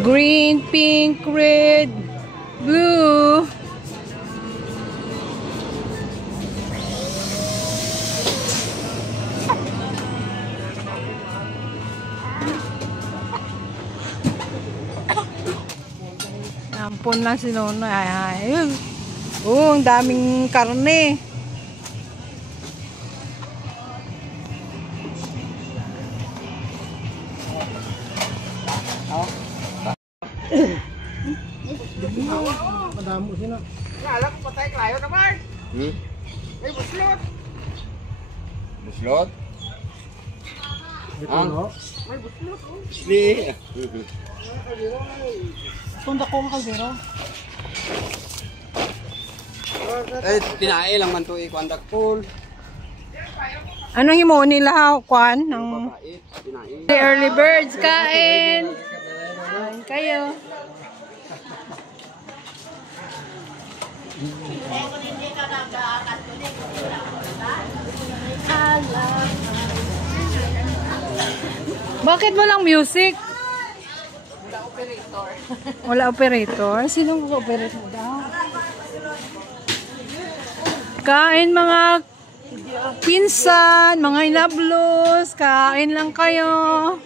Green, pink, red, blue. Ampun na si Nonoy. Ay. Oh, ang daming karne. Madamo sila. Alam ko patay kayo naman. May buslot. Buslot? May buslot. Sli. Tunda ko ang kaldero. Tinae lang man to ikondak pool. Anong himo nila kwan ng Tinae. early birds kain. Kain kayo. Bakit walang music? Wala operator. Wala operator? Sinong operator daw? Kain mga pinsan, mga inablos, kain lang kayo.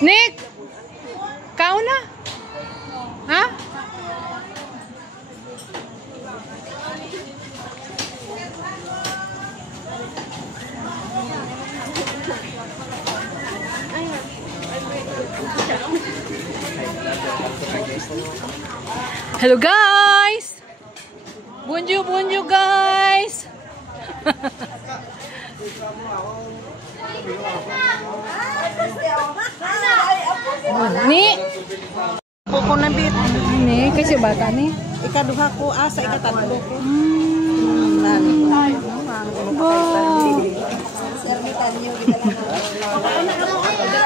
Nick! Kao na? Ha? Hello guys! Bonjour, bonjour guys! Ni! Kuko na bit. Ni, kasi bata ni. Ikaduha ko, sa ikatatlo ko.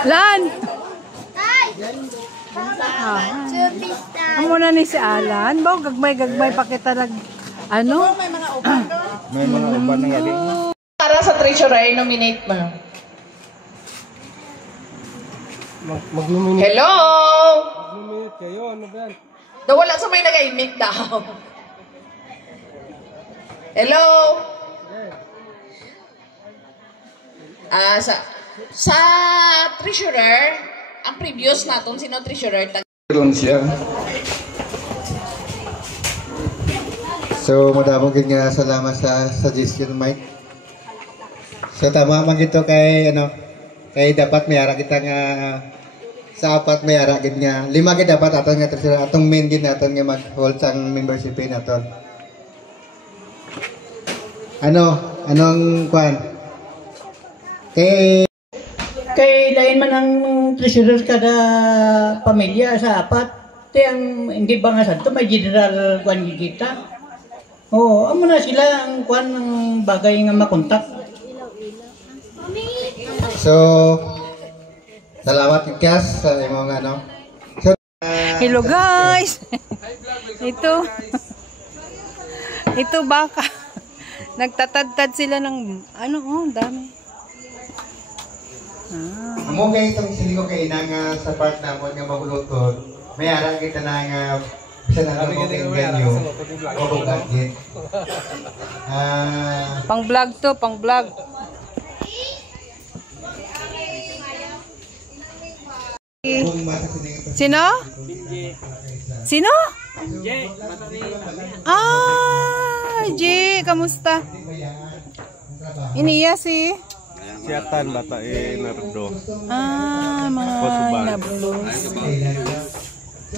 Lan! Amo na ni si Alan. Baw, gagmay pa kita nag... Ano? May mga uban doon. May mga uban na galing. Para sa treasurer, nominate mo. Mag-nominate. Hello! Mag-nominate kayo. Ano ba yan? Nawala sa may nag-imit daw. Hello? Sa treasurer, ang previous natin, sino treasurer? Meron siya. So, madamong nga salamat sa suggestion, Mike. So, tama man ito kay, kay dapat may ara kita nga sa apat may ara gid nga. 5 gid dapat aton nga treasurer, atong main gid naton nga mag-hold sang membership naton. Anong kwan? Kay lain man ang treasurer kada pamilya sa apat. Ang hindi ba nga santo may general kwan kita. Oo, amo na sila ang kwan ng bagay nga makontak. So, salamat Kikas sa imong So, Hello guys! Ito baka. Nagtatadtad sila ng dami. amo kay itong siligo kay inang sa part namon nga maguluton. May ara kita na nga bisa na mo kay venue. O budget. Pang vlog to, pang vlog. Sino? Sino? J, kamusta? Iniya si? Siyatan bata Nardo. Mga inablos.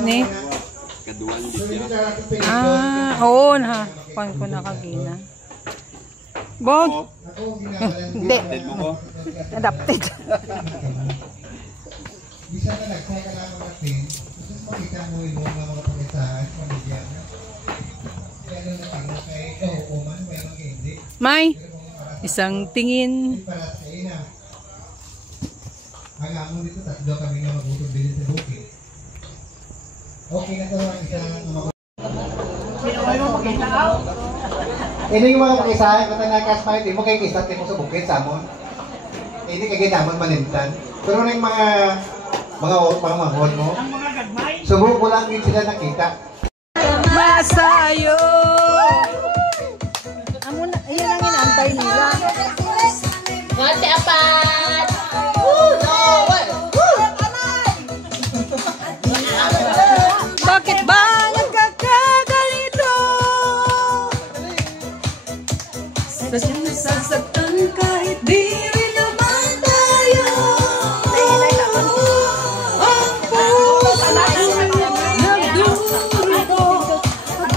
Ni? Oo na. Kuhan ko nakagina. Bog? Hindi. Adapted. Bisa ka nagsaya ka lang natin, tapos makita mo yung mga pangitaan, pamilya na. Kaya na natin kay man, may mga hindi. May, isang tingin. Para sa ina. Ang amon dito, tatlo kami na magutong bilhin sa bukid. Okay na to ang isa mga Ini yung mga pakisahan ko na nakasmile, di mo kay kisat mo sa bukid sa amon. Ini kay ginamon malintan. Pero na yung mga mahon mo. Subo ko lang din sila nakita. Masayo! Amo na, ayan ang inantay nila. Ngati apat! Woo! No! Bakit ba nagkakagalito? Sasaktan kahit di rin naman tayo. Ang puso nagdurugo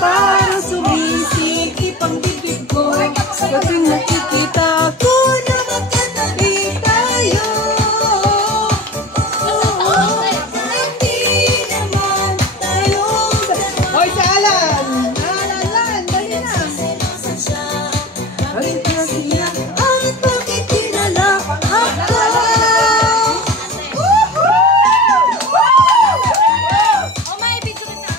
para sumisikip ang bibig ko. Kasi nakikita ko na magkatabi tayo. Hindi naman tayo. Hoy, sa Alan! Alan, dali na! Ay, siya at bakit kinala ako? Oh, may video na.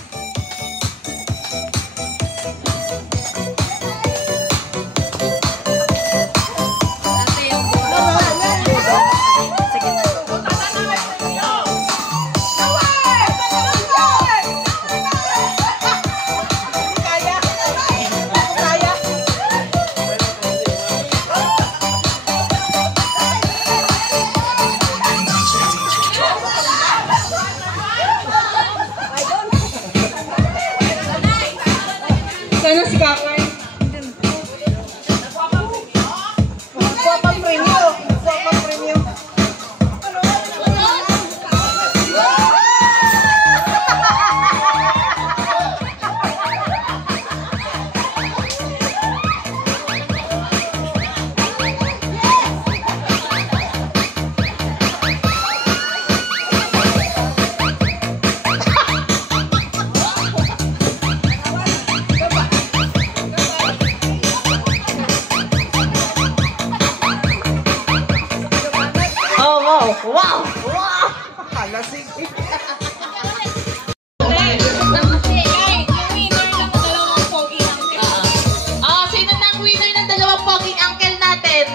Sana si Kakay. Kuha pang premium. Kuha pang premium. Oh, wow! Wow! Wow! Halasig. Sino na ang winner ng dalawang poging uncle natin?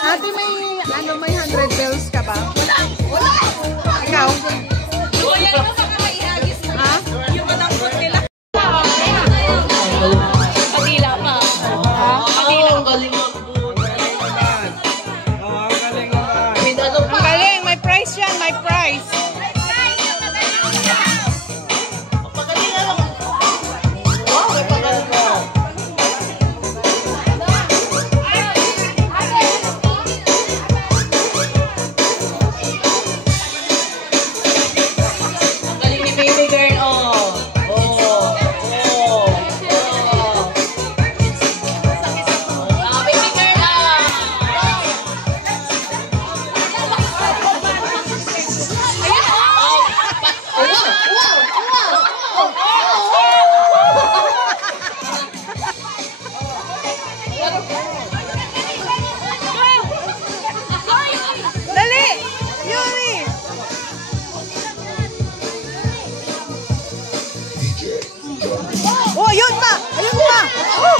Ate, may 100 bells ka ba? Ikaw? Ha? Pagila pa. Ang galing mo. Ang galing, may price yan, may price. Galing ni baby girl, oh. Baby girl, Dali! Yuri! Oh, yun pa! Ayun pa! Oh!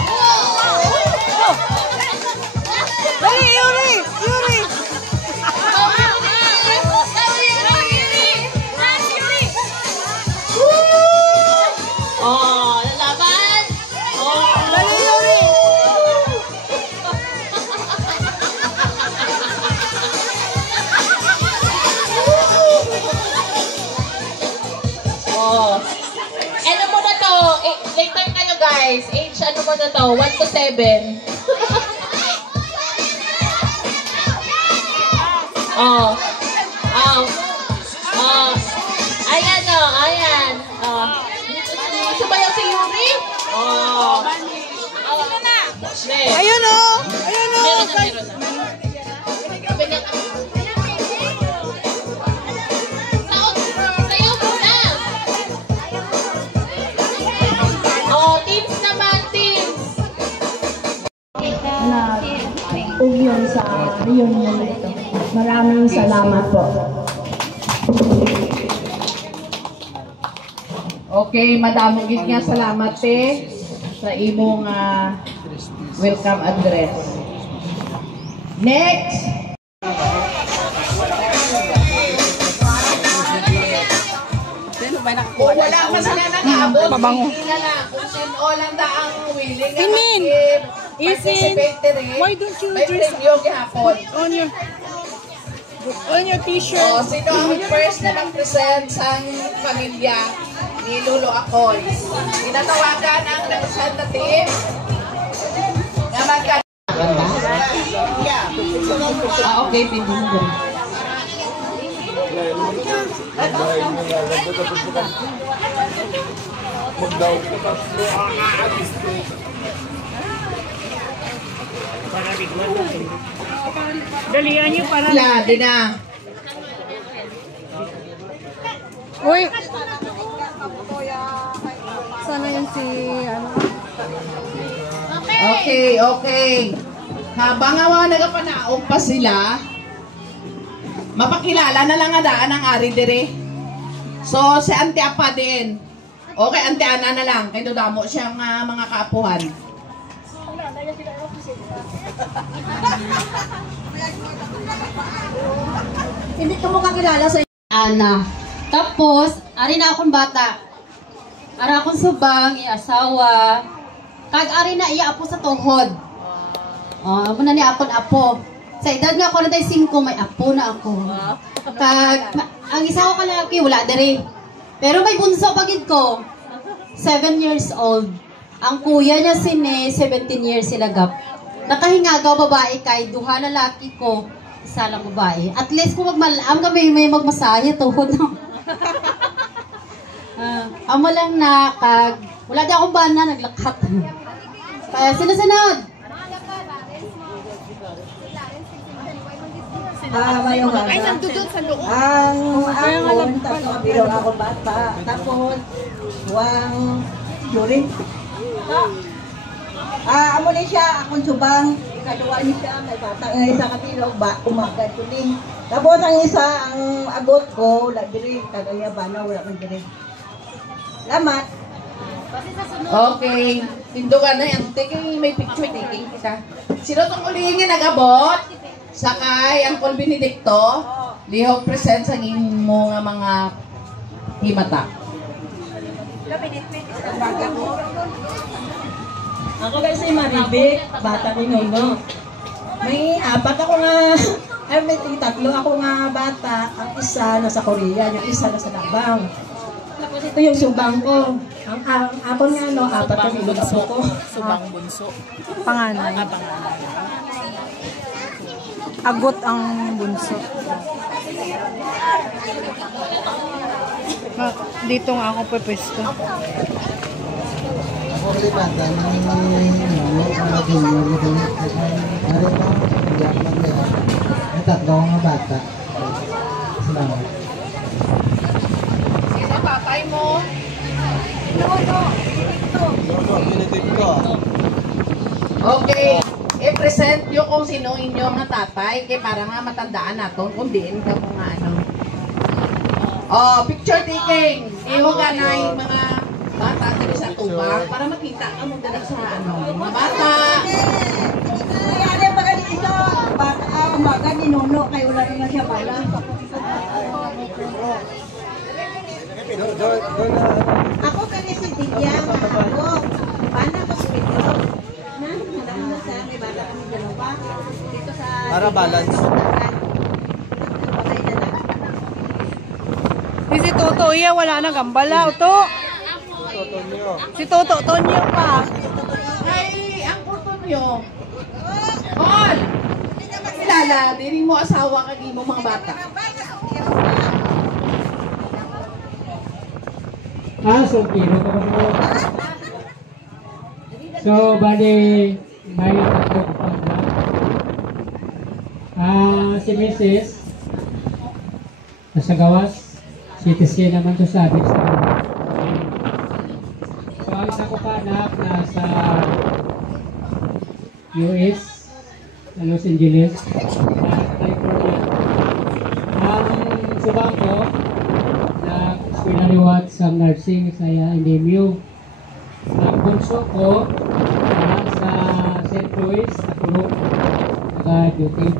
Dali, Yuri! Yuri! Oh, lalaban. Oh. Dali, Yuri! Oh. Ano mo na to? Later kayo guys. Age ano mo na to? 1 to 7. Oh. Oh. Oh. Ayan o. Ayan. Oh. Sumayaw si Yuri? Oh. Ayun o! Ayun o! Meron na. Sayaw mo na. Oh, teams naman, teams. reunion na ito. Maraming salamat po. Okay, Madam, gid nga salamat te sa imong welcome address. Next. Kung wala man sila nag-aabot, hindi na lang. Kung sino lang da ang willing na mag-participate rin, Why don't you may premyo gihapon. on your t-shirt? O, sino ang first na mag-present sa pamilya ni Lolo Acoy? Tinatawagan ang representative na magka... Okay, pindi mo dyan. Dalian niyo para... Di na. Uy! Sana yun si... ano? Okay. Habang nga nagapanaog pa sila, mapakilala na lang daan ang ari dire. So, si Auntie Apa din. Okay, Auntie Ana na lang. Kaya damo siyang mga kaapuhan. Hindi ko mo kakilala sa Ana. Tapos, ari na akong bata. Ara akong subang, asawa. Kag ari na iya apo sa tuhod. Amo na ni apon apo. Sa edad nga ako na tayo 5, may apo na ako. Kag, ang isa ko kalaki, wala diri. Pero may bunso pagid ko. 7 years old. Ang kuya niya sine, 17 years sila gap. Nakahingagaw babae kay duha na laki ko. Isa lang babae. At least kung magmalaam kami, may magmasahe tuhod. Amo lang na kag wala di akong bana naglakat. Kaya sinasunod. mayong ay nandun sa loob. Ang akon, tapos bilog ako bata. Tapos, huwang luring. Amo ni siya, akong subang. Ikaduwa ni siya, may bata. Ang isa kabilog, umaga tuling. Tapos ang isa, ang agot ko, wala diri. Kagaya bana, wala man diri. Salamat. Okay. Tindugan na yan. May picture taking kita. Sino itong ulihin nga nag-abot? Sakay, ang Paul Benedicto. Lihok present sa mo nga mga himata. Ako guys ay Maribik, bata ni Nono. May apat ako nga, ay may tatlo ako nga bata. Ang isa nasa Korea, yung isa nasa Labang. Tapos ito yung subang ko. Ang ako nga no, apat ang bunso ko. Subang bunso. Panganay. Agot ang bunso. Dito nga ako pwesto. Ako kalipatan ng mga ginyo. May tatlo mga bata. Salamat. Sino tatay mo? Okay. I-present nyo kung sino inyong tatay kaya para nga matandaan natin kung diin ka kung ano. Oh, picture taking. Iho ka na yung mga bata dito sa tubang para makita ka mo dala sa ano. Mga bata. Kaya pa ganito, bata ang baga ni Nono, kaya wala naman siya bala. Ako kani si Digya, ako. Paano ko si Digya? Nadaan na sa may bata kami dalawa. Dito sa... Para balance. Patay na lang. Si Toto, iya, wala na gambala. Oto. Si Toto, Tonyo pa. Ay, ang puto nyo. Paul! Hindi ka makilala. Diri mo asawa kagi mo mga bata. So kiro ka ba mo? So, bali, may tatlo ko pa. Si Mrs. nasa gawas, citizen naman to sa adik sa So, ang isa ko pa anak nasa US, Los Angeles. pinaliwat sa nursing saya NDMU. Ang bunso ko sa St. Louis, Takuro, naka-duty.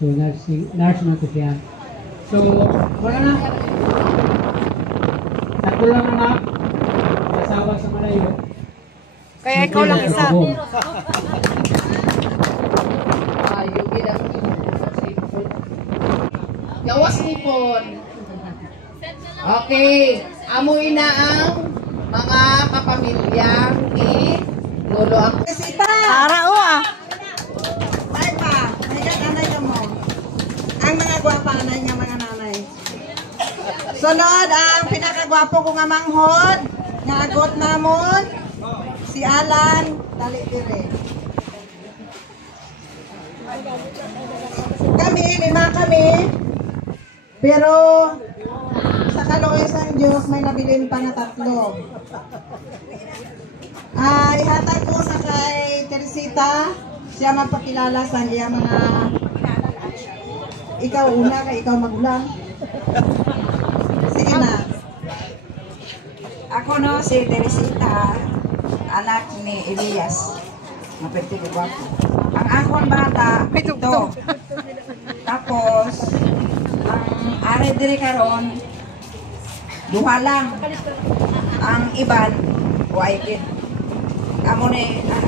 So, nurse na to siya. So, wala na. Sakto lang anak. Kasawa sa malayo. Kaya ikaw lang isa. Gawas nipon. Okay. Amoy na ang mga kapamilyang ni Lolo ako. Para o ah. Ay pa, may nanay ka mo. Ang mga gwapa na niya mga nanay. Sunod ang pinakagwapo ko nga manghod, nga agot namon, si Alan, dali dire. Kami, 5 kami, pero sa kalooban ng Diyos may nabilin pa na 3. Ihatag ko sa kay Teresita, siya magpakilala sa iya mga ikaw una kay ikaw magulang. Sige na. Ako no, si Teresita, anak ni Elias. Mapagtili ko ako. Ang akong bata, ito. Tapos, ang ari diri karon, duha lang. Ang iban, waikid. Amo ni ang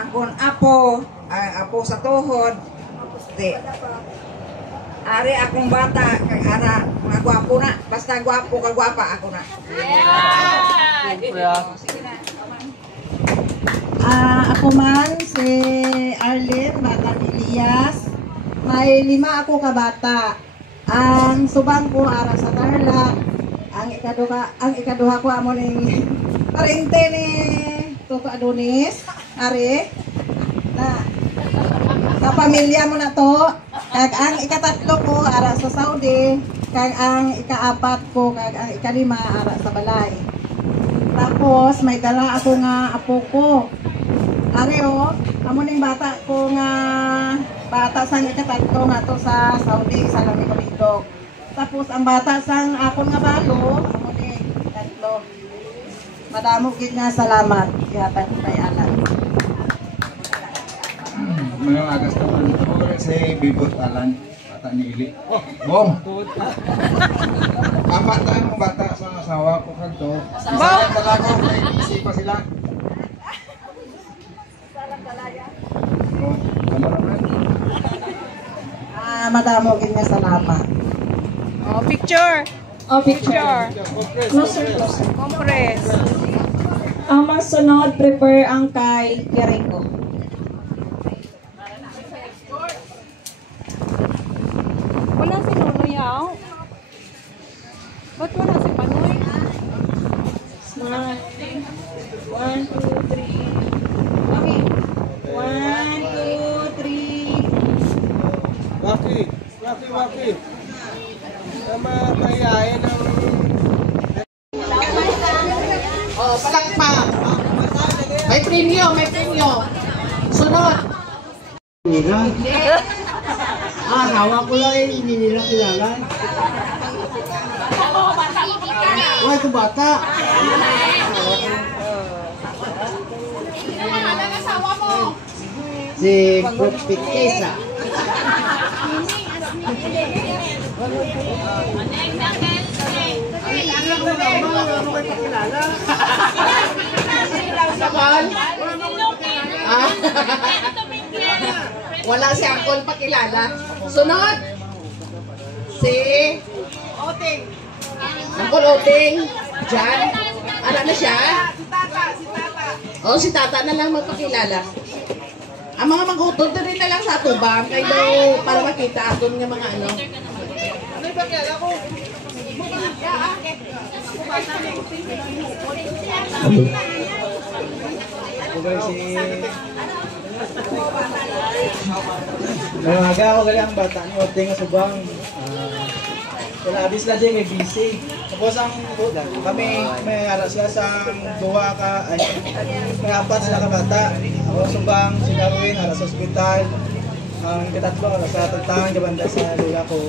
akon apo, ang apo sa tuhod. Di. Ari akong bata, kag ara, mga gwapo na. Basta gwapo, kagwapa ako na. Ako man, si Arlene, bata ni Elias. May 5 ako kabata. Ang subang ko ara sa Tarlac. Ang ikaduha ko amo ning parente ni Toto Adonis. Ari. Na sa pamilya mo na to. Kag ang ikatatlo ko ara sa Saudi. Kag ang ikaapat ko kag ang ikalima ara sa balay. Tapos may dala ako nga apo ko. Ari o, amo ning bata ko nga bata sang ikatatlo nga to sa Saudi sa Lamigolidog. Tapos ang bata sang akon nga balo, amo ning tatlo. Madamo gid nga salamat gihatag kay Alan. Mga agas naman ito ko rin si Bibot Alan, bata ni Ili. Bong! Apat na ang bata sa asawa ko kanto. Bong! Talaga, may isipa sila. Madamo gid nga salamat. Oh, picture. Oh, picture. Closer. Compress. Ang masunod, prepare ang kay Jericho. Wala si Nono yaw. Ba't wala si Panoy? Smile. 1, 2, 3. Okay. 1, 2, 3. Waki. Tama mayayain ng... Oh, palakpak. May premyo. Sunod. Hawa ko lang eh, hindi nila kilala. Why ko bata? Si Propik Kesa. Wala si Angkol pakilala. Sunod. Si Oting. Angkol Oting. Diyan. Ano na siya? Si Tata na lang magpakilala. Ang mga magutod na rin na lang sa tubang. Kaya daw para makita aton ng mga ano. Ano yung pakilala ko? Namaga ako gali ang bata ni Oting nga subang. Wala abis na din may busy. Tapos ang kami may aras sila sa duwa ka may 4 sila ka bata. Ako subang si Darwin aras sa ospital. Ang katatlo, sa tagtangan gabanda sa lula ko.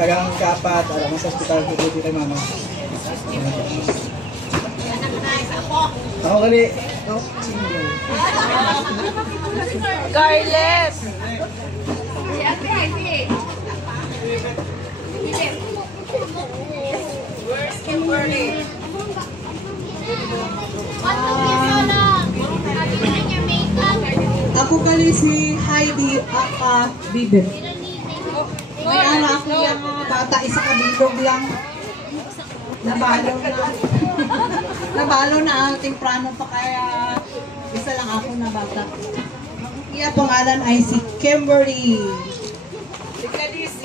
Kagang kaapat, alam sa hospital ko dito kay mama. Ako kali. Carles! Where's Kimberly? Ako kali si Heidi Aka Bibir. May anak ko yung bata, isa kabilog lang. Nabalo na. Nabalo na ang temprano pa kaya isa lang ako na bata. Iya pangalan ay si Kimberly.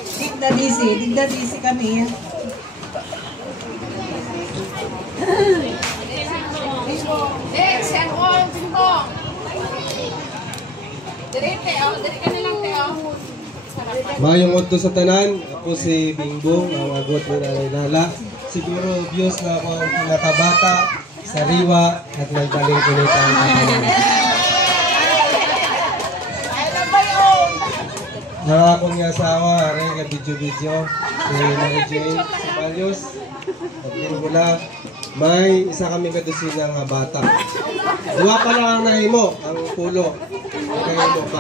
Digdadisi kami. Next, and all, Bingbong. Dali ka nilang teo. Mayong udto sa tanan, ako si Bingbong, ang agot ni Nanay Lala. Siguro obvious na ako ang pinakabata, sariwa, at nagdaling kunita ang katanan. Ang akong asawa, rin video, si Mary Jane Ceballos, at Bingbula. May isa kami kadusinang bata. Dua pa lang ang nahimo, ang pulo. Kaya mo pa.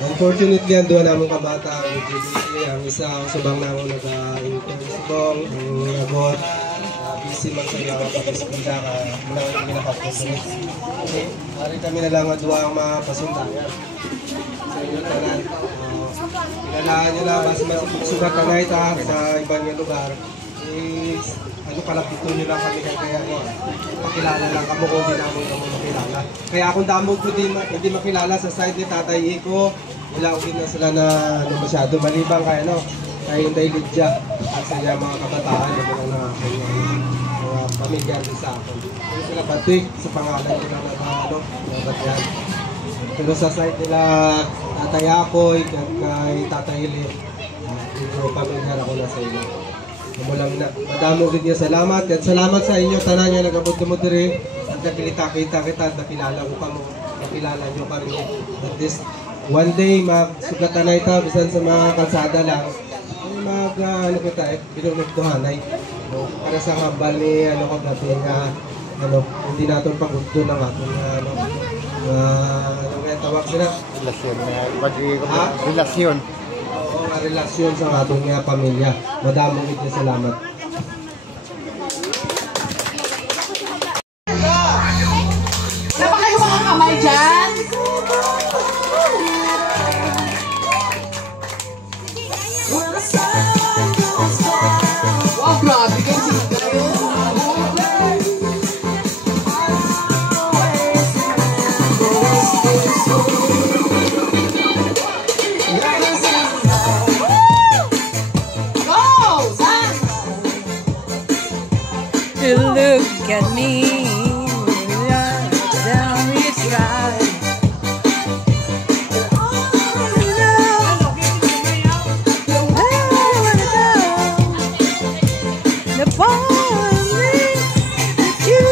Unfortunately, ang doon namin kabata ang GBC, ang isa ang subang namin nag-intensibong, ang nabot, busy man sa iyo, kapag-eskwila ka, muna yung ginakapos. Okay, hari kami na lang ang duwa ang mga pasundayan. Sa inyong tanan, pinalaan nyo na, basta sugat ka na ita sa ibang lugar, is, ano kalapito nyo lang kami kaya mo, makilala lang kamo kung di namin kamo makilala. Kaya akong damog ko hindi makilala sa side ni Tatay Iko, wala din na sila na masyado malibang kaya kaya Inday Lydia at sa mga kabataan na mga pamilya din sa akin. Kaya sila batik sa pangalan nila na batyan. Pero sa side nila Tatay Akoy, kay Tatay Ili, pamilya ako na sa inyo. Mamulang na. Madamo din niya salamat. At salamat sa inyo. Tanan niya nagabot mo diri. At nakilita kita. Nakilala ko pa mo. Nakilala niyo pa rin. At this one day, magsugatan na ito. Bisan sa mga kalsada lang. Ano kita binunugtuhanay. Para sa hambal ni kagabi nga hindi natin pagudto ng atong tawag sila? Relasyon. Oo, nga relasyon sa atong pamilya. Madamong ito salamat. Wala ba kayo mga kamay dyan? Wow, grabe kayo kayo. You look at me, down we try. The ball me, you.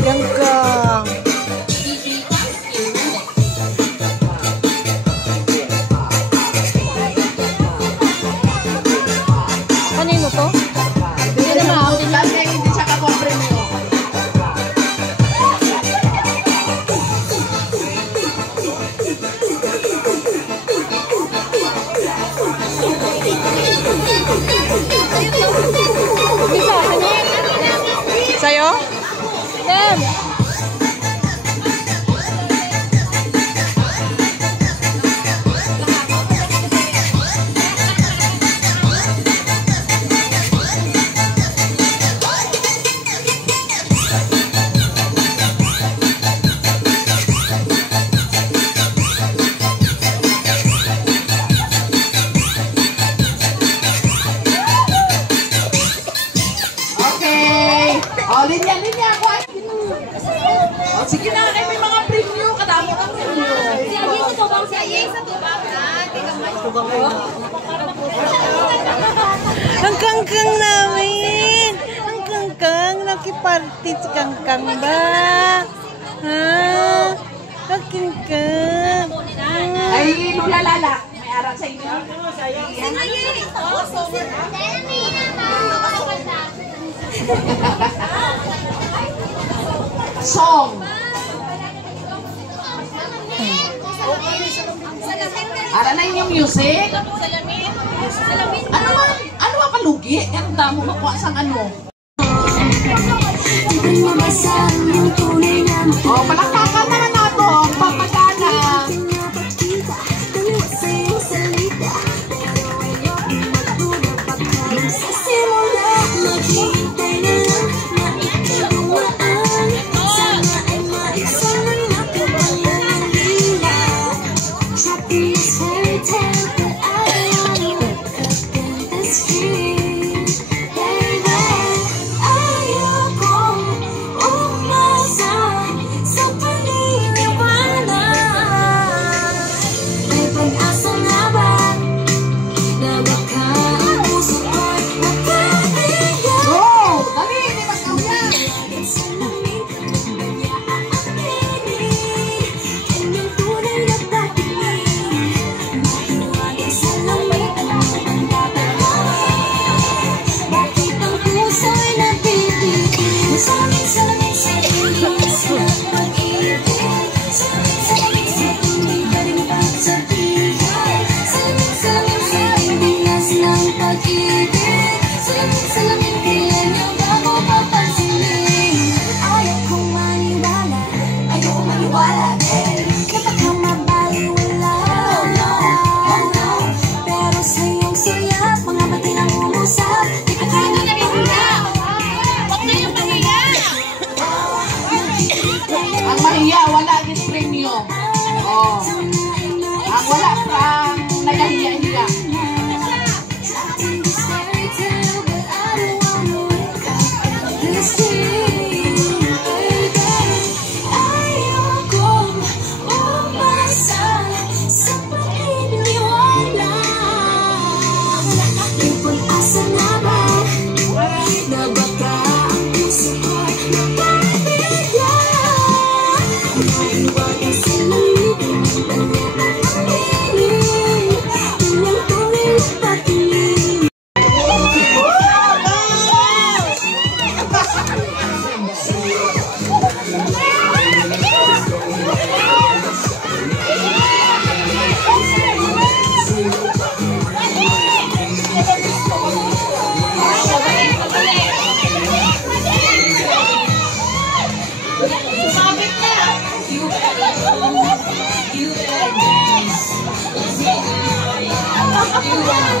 Kangkang. Kanino to? Hindi naman ako. Hindi siya kakompremyo. Sa'yo? Dem! Linya ako. Sige na, may mga preview. Kadamo kang preview. Ang kangkang namin! Ang kangkang! Nakiparty si kangkang ba? Ha? Ang kangkang! Ay, lulalala. May aral sa inyo? Song. Ara na yung music. Ano ba palugi? Ang damo makuha sang ano. Oh, palakpakan na nato. Papagana. You